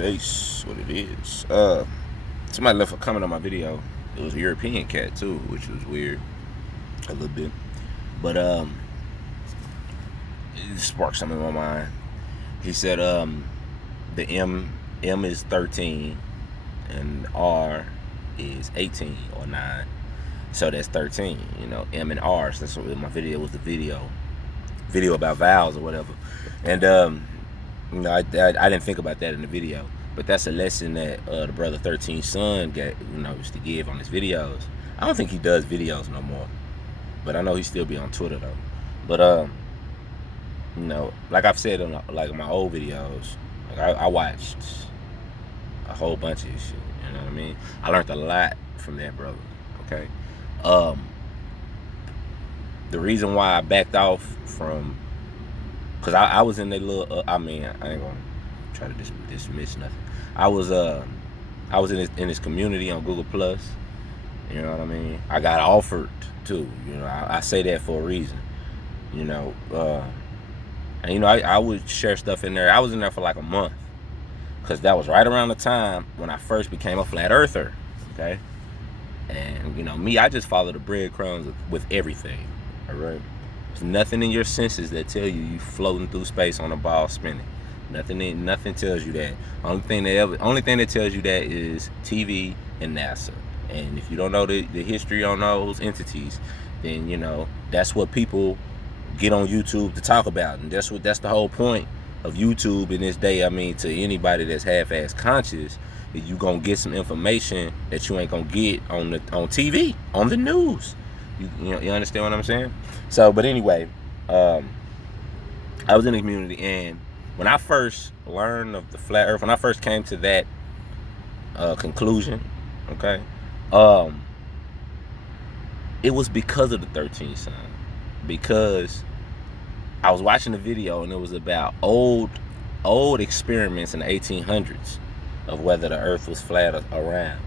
Base, what it is. Somebody left a comment on my video. It was a European cat too, which was weird a little bit. But it sparked something in my mind. He said the M is 13 and R is 18 or 9. So that's 13, M and R. So that's what my video was, the video about vowels or whatever. And I didn't think about that in the video, but that's a lesson that the brother 13 son got, used to give on his videos. I don't think he does videos no more, but I know he still be on Twitter though. But like I've said on like my old videos, like I watched a whole bunch of this shit. You know what I mean? I learned a lot from that brother. Okay. The reason why I backed off from, cause I was in that little. I ain't gonna try to dismiss nothing. I was in this community on Google Plus. You know what I mean? I got offered too. I say that for a reason. And I would share stuff in there. I was in there for like a month, cause that was right around the time when I first became a flat earther. Okay. And me, I just follow the breadcrumbs with everything. All right. There's nothing in your senses that tell you floating through space on a ball spinning. Nothing tells you that. Only thing that tells you that is TV and NASA. And if you don't know the history on those entities, then that's what people get on YouTube to talk about. And that's the whole point of YouTube in this day. I mean, to anybody that's half-ass conscious, that you gonna get some information that you ain't gonna get on TV, on the news. You understand what I'm saying? So, but anyway, I was in the community, and when I first learned of the flat Earth, when I first came to that conclusion, okay, it was because of the 13th sign. Because I was watching a video, and it was about old experiments in the 1800s of whether the Earth was flat or round.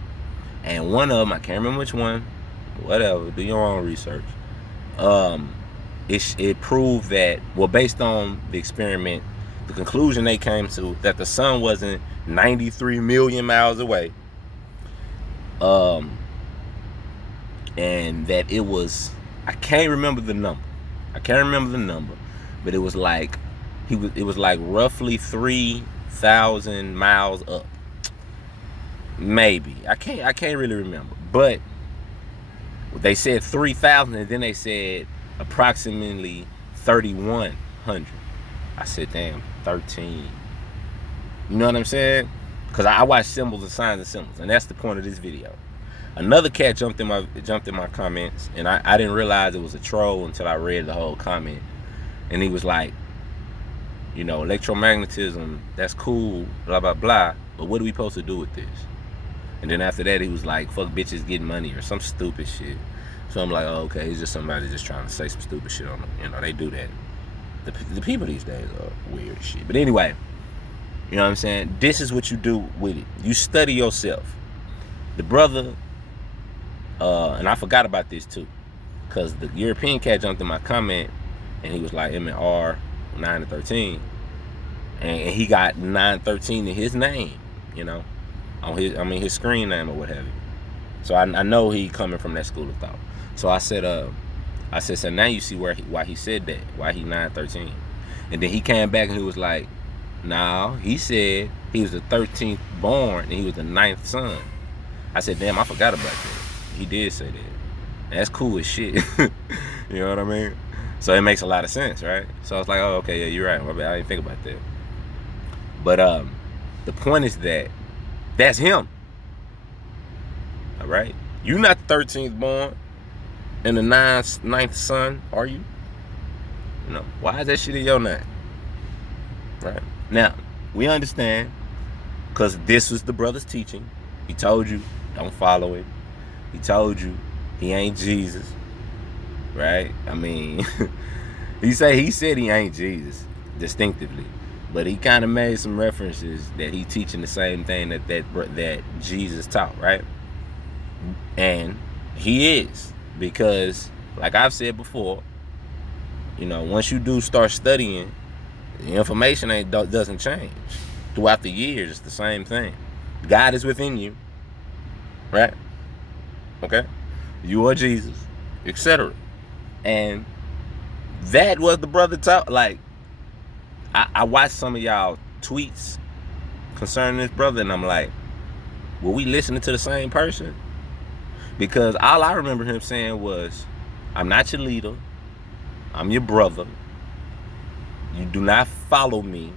And one of them, I can't remember which one, whatever, do your own research. It proved that, well, based on the experiment, the conclusion they came to, that the sun wasn't 93 million miles away, and that it was, I can't remember the number, but it was like roughly 3,000 miles up. Maybe. I can't really remember. But they said 3,000, and then they said approximately 3,100. I said, damn, 13. You know what I'm saying? Because I watch symbols and signs and symbols, and that's the point of this video. Another cat jumped in my comments, and I didn't realize it was a troll until I read the whole comment. And he was like, electromagnetism, that's cool, blah, blah, blah, but what are we supposed to do with this? And then after that, he was like, fuck bitches getting money or some stupid shit. So I'm like, oh, okay, it's just somebody just trying to say some stupid shit on them. They do that. The people these days are weird as shit. But anyway, you know what I'm saying? This is what you do with it. You study yourself. The brother, and I forgot about this too, because the European cat jumped in my comment, and he was like, M and R, 9 and 13. And he got 913 in his name, on his screen name or what have you. So I know he coming from that school of thought. So I said, so now you see why he said that, why he 913. And then he came back and he was like, no, he said he was the 13th born and he was the 9th son. I said, damn, I forgot about that. He did say that. That's cool as shit. You know what I mean? So it makes a lot of sense, right? So I was like, oh, okay, yeah, you're right. I didn't think about that. But the point is that that's him. All right? You're not the 13th born and the 9th son, are you? Why is that shit in your name? Right? Now, we understand, because this was the brother's teaching. He told you, don't follow it. He told you he ain't Jesus. Right? I mean, he said he ain't Jesus distinctively, but he kind of made some references that he teaching the same thing that Jesus taught, right? And he is, because like I've said before, once you do start studying, the information doesn't change. throughout the years, it's the same thing. God is within you, right? Okay? You are Jesus, etc. And that was the brother talk. Like, I watched some of y'all tweets concerning this brother, and I'm like, were we listening to the same person? Because all I remember him saying was, I'm not your leader. I'm your brother. You do not follow me.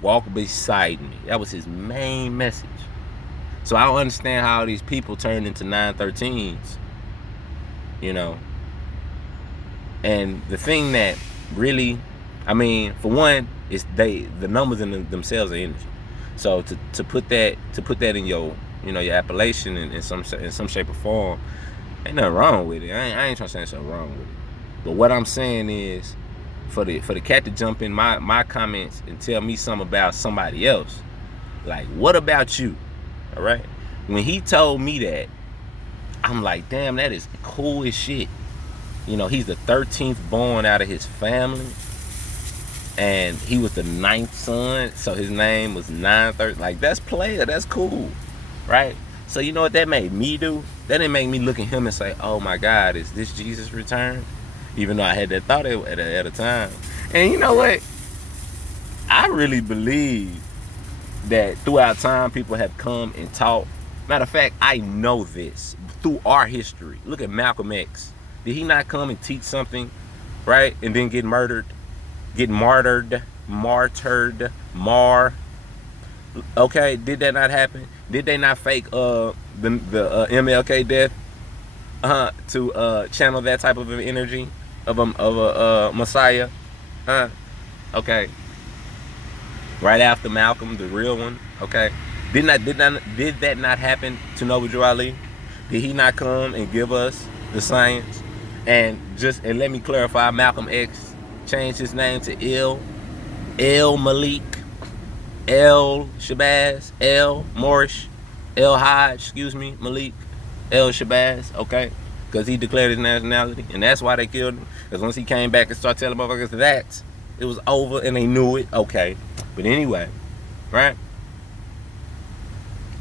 Walk beside me. That was his main message. So I don't understand how these people turned into 913s, you know. And the thing that really, I mean, for one, is the numbers in themselves are energy. So to put that in your, you know, your appellation in some shape or form, ain't nothing wrong with it. I ain't trying to say something wrong with it. But what I'm saying is, for the cat to jump in my comments and tell me something about somebody else, like, what about you? All right. When he told me that, I'm like, damn, that is cool as shit. You know, he's the 13th born out of his family, and he was the 9th son, so his name was 913. Like, that's player, that's cool, right? So you know what that made me do? That didn't make me look at him and say, oh my God, is this Jesus' return? Even though I had that thought at a time. And you know what? I really believe that throughout time, people have come and taught. Matter of fact, I know this through our history. Look at Malcolm X. Did he not come and teach something, right? And then get martyred? Okay, did that not happen? Did they not fake the MLK death to channel that type of energy of a Messiah? Okay. Right after Malcolm, the real one. Okay. Did that not happen to Noble Drew Ali? Did he not come and give us the science? And let me clarify, Malcolm X changed his name to El Malik, El Shabazz, El Morris, El Hodge, Malik, El Shabazz, okay? Because he declared his nationality, and that's why they killed him. Because once he came back and started telling motherfuckers that, it was over and they knew it, okay. But anyway, right?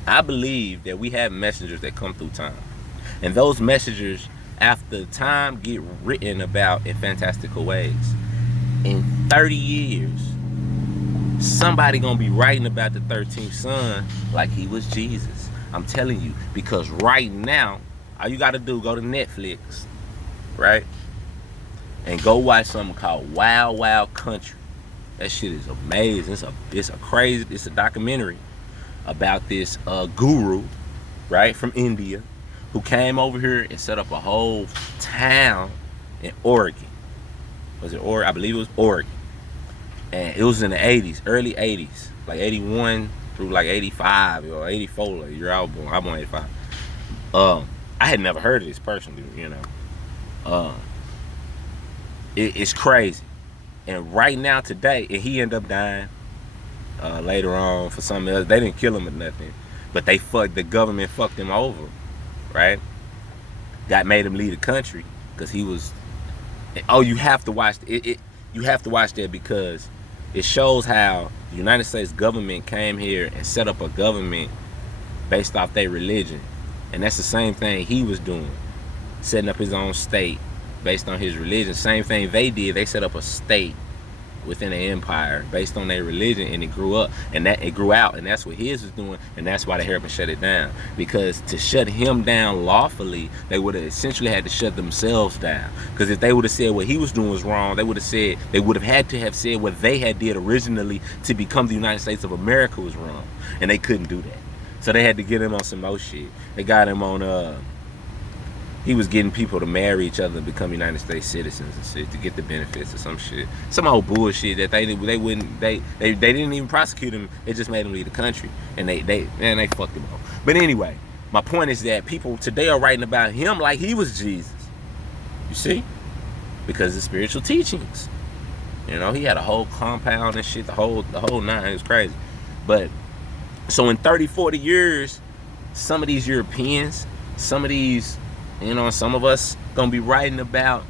I believe that we have messengers that come through time. And those messengers, after time, get written about in fantastical ways. In 30 years, somebody gonna be writing about the 13th son like he was Jesus. I'm telling you, because right now, all you gotta do, go to Netflix, right? And go watch something called Wild Wild Country. That shit is amazing. It's a documentary about this guru, right, from India, who came over here and set up a whole town in Oregon. Was it Oregon? I believe it was Oregon. And it was in the 80s, early 80s, like 81 through like 85 or 84, like the year I was born. I'm born 85. I had never heard of this personally, you know. It's crazy. And right now, today, and he ended up dying later on for something else. They didn't kill him or nothing, but the government fucked him over, right? That made him leave the country because he was. Oh, you have to watch it. You have to watch that because it shows how the United States government came here and set up a government based off their religion, and that's the same thing he was doing, setting up his own state based on his religion. Same thing they did. They set up a state within an empire based on their religion, and it grew up, and that it grew out, and that's what his was doing, and that's why they hurried up and shut it down. Because to shut him down lawfully, they would have essentially had to shut themselves down. Because if they would have said what he was doing was wrong, they would have had to have said what they had did originally to become the United States of America was wrong, and they couldn't do that. So they had to get him on some more shit. They got him on he was getting people to marry each other and become United States citizens and shit to get the benefits or some shit. Some old bullshit that they didn't even prosecute him. They just made him leave the country, and they fucked him up. But anyway, my point is that people today are writing about him like he was Jesus. You see? Because of spiritual teachings. You know, he had a whole compound and shit, the whole nine. It was crazy. But so in 30, 40 years, some of these Europeans, some of these, you know, some of us gonna be writing about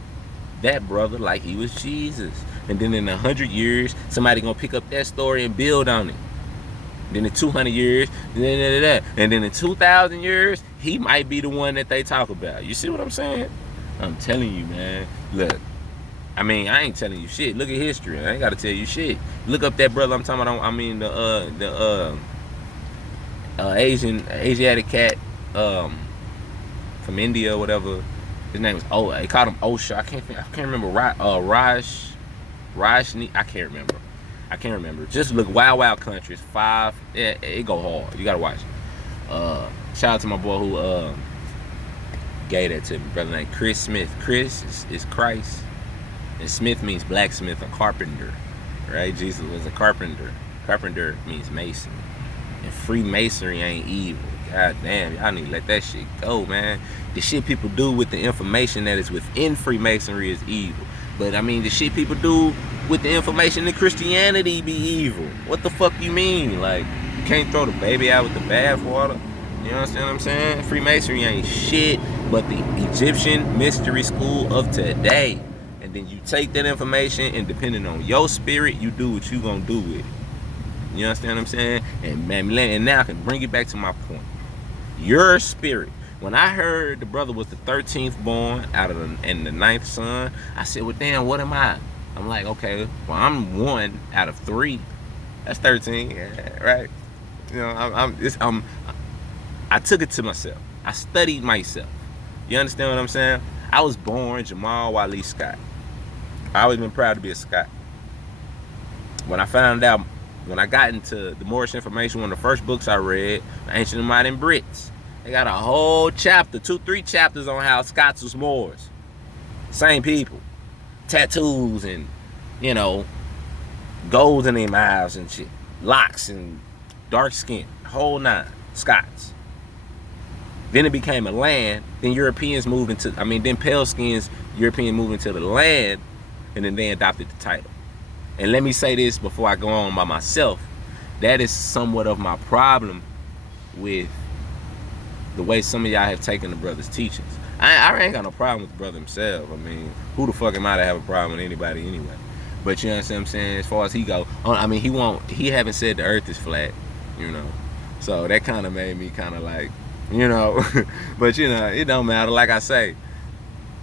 that brother like he was Jesus. And then in 100 years, somebody gonna pick up that story and build on it. Then in 200 years, and then in 2,000 years, he might be the one that they talk about. You see what I'm saying? I'm telling you, man. Look, I mean, I ain't telling you shit. Look at history. I ain't got to tell you shit. Look up that brother I'm talking about. I mean, the Asiatic cat from India or whatever. His name was they called him Osha. I can't remember. Rajni. I can't remember. Just look Wild Wild Countries 5. It go hard. You gotta watch it. Shout out to my boy who gave that to me, brother named Chris Smith. Chris is Christ, and Smith means blacksmith or carpenter, right? Jesus was a carpenter. Carpenter means mason, and Freemasonry ain't evil. God damn, y'all need to let that shit go, man. The shit people do with the information that is within Freemasonry is evil. But I mean, the shit people do with the information in Christianity be evil. What the fuck you mean? Like, you can't throw the baby out with the bathwater. You understand what I'm saying? Freemasonry ain't shit but the Egyptian mystery school of today. And then you take that information and depending on your spirit, you do what you gonna do with it. You understand what I'm saying? And now I can bring it back to my point. Your spirit. When I heard the brother was the 13th born and the 9th son, I said, well, damn, what am I? I'm like, okay, well, I'm 1 out of 3. That's 13, yeah, right? You know, I took it to myself. I studied myself. You understand what I'm saying? I was born Jamal Wally Scott. I always been proud to be a Scott. When I got into the Moorish information, one of the first books I read, Ancient and Modern Brits, they got a whole chapter, 2-3 chapters on how Scots was Moors. Same people. Tattoos and, you know, gold in their mouths and shit. Locks and dark skin. Whole 9. Scots. Then it became a land. Then Europeans moved into, then pale skins, Europeans moved into the land, and then they adopted the title. And let me say this before I go on by myself. That is somewhat of my problem with the way some of y'all have taken the brother's teachings. I ain't got no problem with the brother himself. I mean, who the fuck am I to have a problem with anybody anyway? But you understand what I'm saying? As far as he go, he haven't said the earth is flat, you know. So that kind of made me kind of like, you know, but you know, it don't matter. Like I say,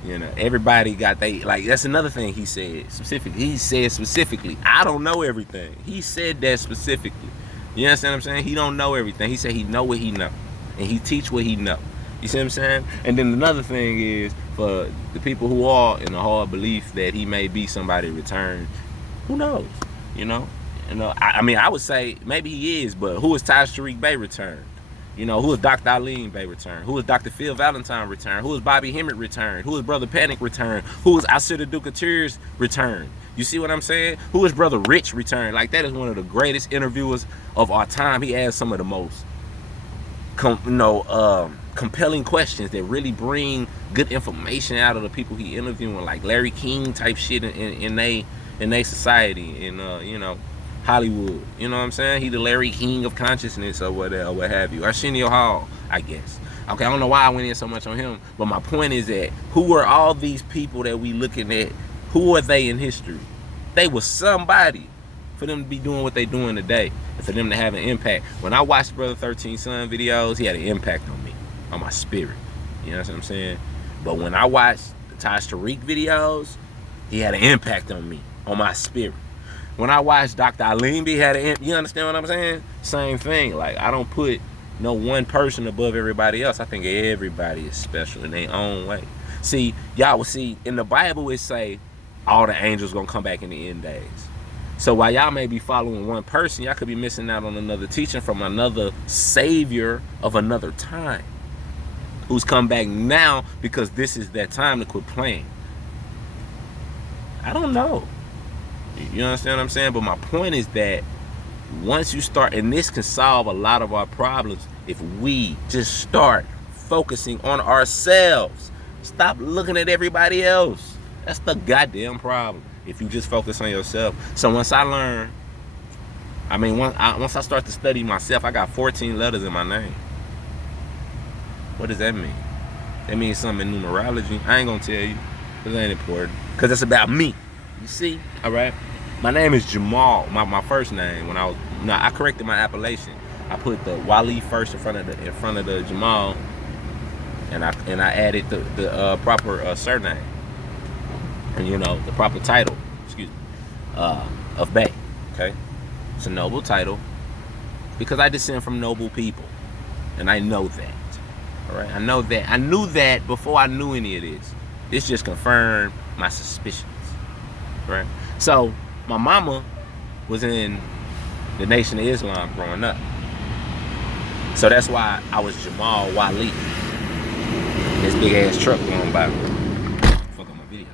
you know, everybody got that's another thing he said specifically. He said specifically, I don't know everything. He said that specifically. You understand what I'm saying? He don't know everything. He said he know what he know. And he teach what he know. You see what I'm saying? And then another thing is, for the people who are in a hard belief that he may be somebody returned, who knows? You know? I would say maybe he is, but who is Taj Tariq Bey returned? You know, who is Dr. Alim Bey returned? Who is Dr. Phil Valentine returned? Who is Bobby Hemmett returned? Who is Brother Panic returned? Who is Asir Ducatiers returned? You see what I'm saying? Who is Brother Rich returned? Like, that is one of the greatest interviewers of our time. He has some of the most compelling questions that really bring good information out of the people he interviewing, like Larry King type shit in they society in Hollywood. You know what I'm saying? He the Larry King of consciousness or what have you. Arsenio Hall, I guess. Okay, I don't know why I went in so much on him, but my point is that who are all these people that we looking at? Who are they in history? They were somebody for them to be doing what they doing today, and for them to have an impact. When I watched Brother 13 Son videos, he had an impact on me, on my spirit. You know what I'm saying? But when I watched the Taj Tariq videos, he had an impact on me, on my spirit. When I watched Dr. Alim, he had you understand what I'm saying? Same thing. Like, I don't put no one person above everybody else. I think everybody is special in their own way. See, y'all will see, in the Bible it say all the angels gonna come back in the end days. So while y'all may be following one person, y'all could be missing out on another teaching from another savior of another time who's come back now because this is that time to quit playing. I don't know. You understand what I'm saying? But my point is that once you start, and this can solve a lot of our problems if we just start focusing on ourselves. Stop looking at everybody else. That's the goddamn problem. If you just focus on yourself. So once I learn, once I start to study myself, I got 14 letters in my name. What does that mean? That means something in numerology. I ain't gonna tell you, because it ain't important. Because it's about me. You see? All right? My name is Jamal. My first name, when I was No, I corrected my appellation. I put the Wali first in front of the Jamal, and I added the proper surname, and the proper title. Excuse me, of Bay. Okay, it's a noble title because I descend from noble people, and I know that. All right, I know that. I knew that before I knew any of this. This just confirmed my suspicions. Right. So my mama was in the Nation of Islam growing up. So that's why I was Jamal Wali. This big ass truck going by. Fuck up my video.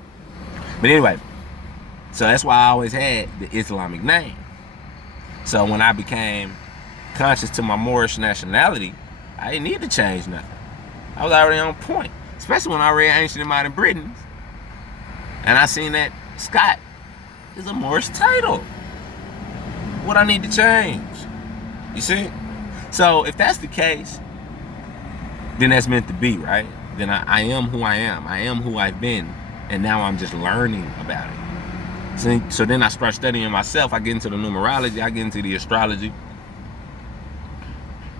But anyway, so that's why I always had the Islamic name. So when I became conscious to my Moorish nationality, I didn't need to change nothing. I was already on point. Especially when I read Ancient and Modern Britons. And I seen that Scott is a Moorish title. What I need to change? You see? So if that's the case, then that's meant to be, right? Then I am who I am. I am who I've been. And now I'm just learning about it. So then I start studying myself. I get into the numerology. I get into the astrology.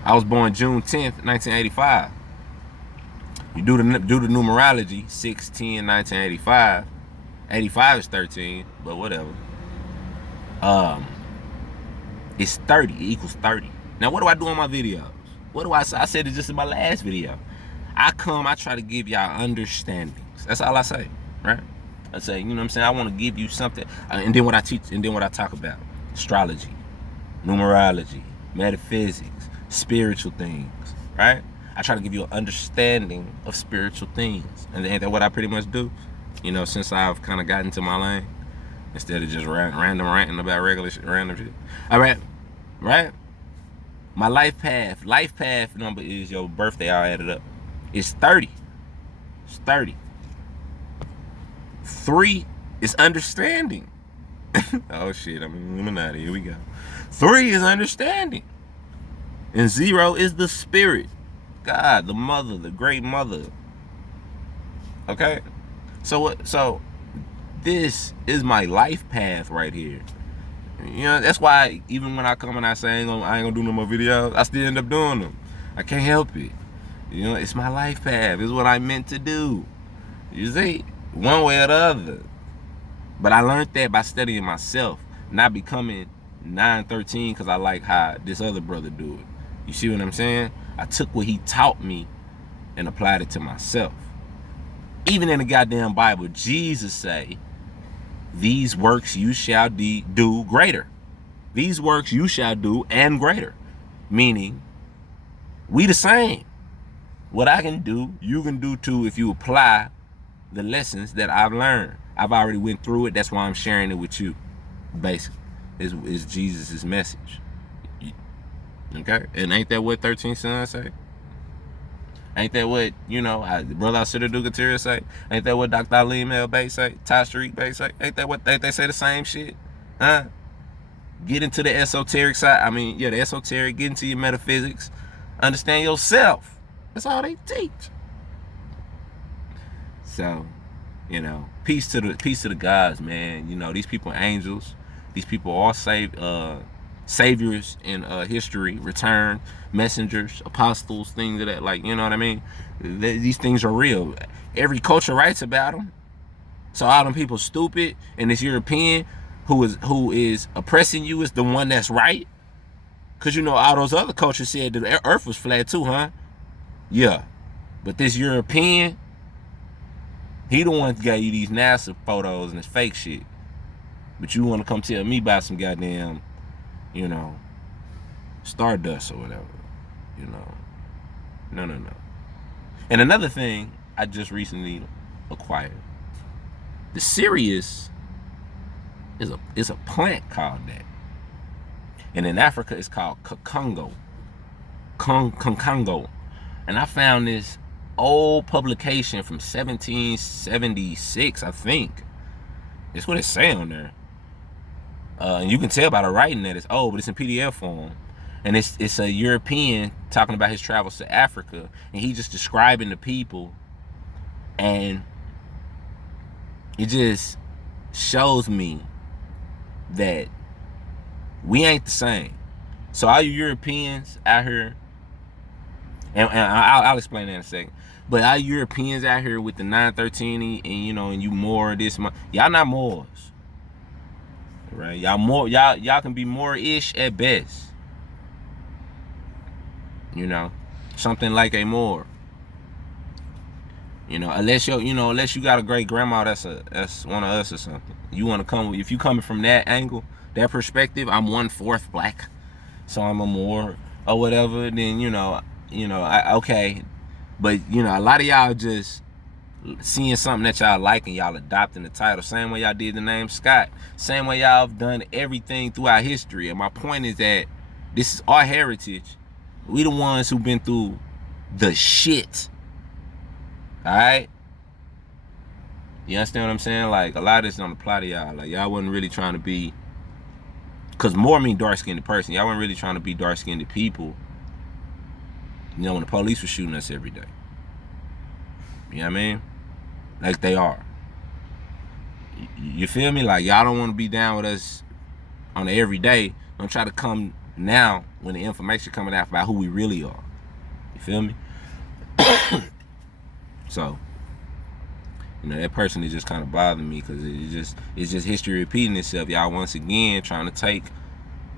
I was born June 10th, 1985. You do the numerology, 6/10, 1985. 85 is 13, but whatever. It's 30. It equals 30. Now, what do I do on my videos? What do I say? I said it just in my last video. I try to give y'all understandings. That's all I say, right? I say, you know what I'm saying? I want to give you something. And then what I teach, and then what I talk about. Astrology, numerology, metaphysics, spiritual things, right? I try to give you an understanding of spiritual things. And ain't that what I pretty much do? Since I've kind of gotten to my lane. Instead of just random ranting about random shit. All right, right? My life path number is your birthday. I'll add it up. It's 30. It's 30. 3 is understanding. Oh shit, I'm Illuminati. Here we go. 3 is understanding. And 0 is the spirit. God, the mother, the great mother. Okay? So this is my life path right here. That's why even when I come and I say I ain't gonna do no more videos, I still end up doing them. I can't help it. It's my life path. It's what I meant to do. You see? One way or the other. But I learned that by studying myself, not becoming 913 because I like how this other brother do it. You see what I'm saying? I took what he taught me and applied it to myself. Even in the goddamn Bible, Jesus say, these works you shall do greater. These works you shall do and greater. Meaning, we the same. What I can do, you can do too if you apply the lessons that I've learned. I've already went through it. That's why I'm sharing it with you. Basically, is Jesus' message. Okay? And ain't that what 13 Sons say? Ain't that what, the brother Siddha Dugatira say? Ain't that what Dr. Alim El Bay say? Tashriq Bay say? Ain't they say the same shit? Huh? Get into the esoteric side. The esoteric, get into your metaphysics. Understand yourself. That's all they teach. So, peace to the gods, man. These people are angels. These people are saviors in history, return, messengers, apostles, things of that, you know what I mean? These things are real. Every culture writes about them. So all them people stupid, and this European who is oppressing you is the one that's right. Cause all those other cultures said that the earth was flat too, huh? Yeah. But this European, he the one that gave you these NASA photos and this fake shit. But you want to come tell me about some goddamn, stardust or whatever. No. And another thing I just recently acquired. The Sirius is a plant called that. And in Africa it's called Congo. Congo. And I found this old publication from 1776, I think. That's what it say on there. And you can tell by the writing that it's old, but it's in PDF form. And it's a European talking about his travels to Africa, and he just describing the people, and it just shows me that we ain't the same. So all you Europeans out here, and I'll explain that in a second. But all you Europeans out here with the 913 and you know, and you more this, y'all not Moors, right? Y'all can be more-ish at best. You know, something like a Moor. You know, unless you got a great grandma that's one of us or something. You want to come, if you coming from that angle, that perspective, I'm 1/4 black, so I'm a Moor or whatever. Then okay, but a lot of y'all just seeing something that y'all like and y'all adopting the title. Same way y'all did the name Scott. Same way y'all have done everything throughout history. And my point is that this is our heritage. We the ones who've been through the shit. Alright? You understand what I'm saying? Like, a lot of this don't apply to y'all. Like, y'all wasn't really trying to be, because more mean dark-skinned person. Y'all wasn't really trying to be dark-skinned people, when the police were shooting us every day. You know what I mean? Like they are. You feel me? Like, y'all don't want to be down with us on the everyday. Don't try to come now when the information coming out about who we really are. You feel me? So, that person is just kind of bothering me, because it's just history repeating itself. Y'all once again trying to take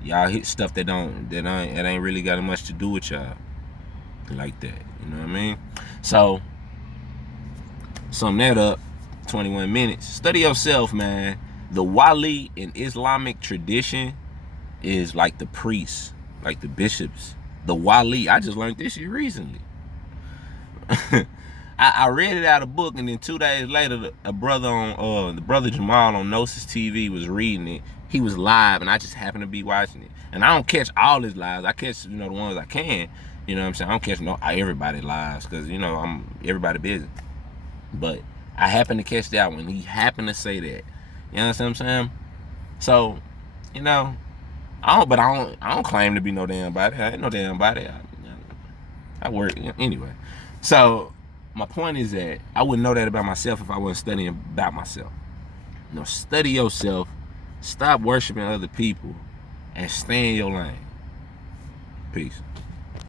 y'all hit stuff that ain't really got much to do with y'all like that. You know what I mean? So, sum that up. 21 minutes. Study yourself, man. The wali in Islamic tradition is like the priests, like the bishops. The wali. I just learned this shit recently. I read it out of a book, and then 2 days later, a brother on the brother Jamal on Gnosis TV was reading it. He was live, and I just happened to be watching it. And I don't catch all his lives. I catch the ones I can. You know what I'm saying? I don't catch everybody lives, because everybody busy. But I happened to catch that one. He happened to say that. You know what I'm saying? So, I don't claim to be no damn body. I ain't no damn body. I work anyway. So my point is that I wouldn't know that about myself if I wasn't studying about myself. Study yourself, stop worshiping other people, and stay in your lane. Peace.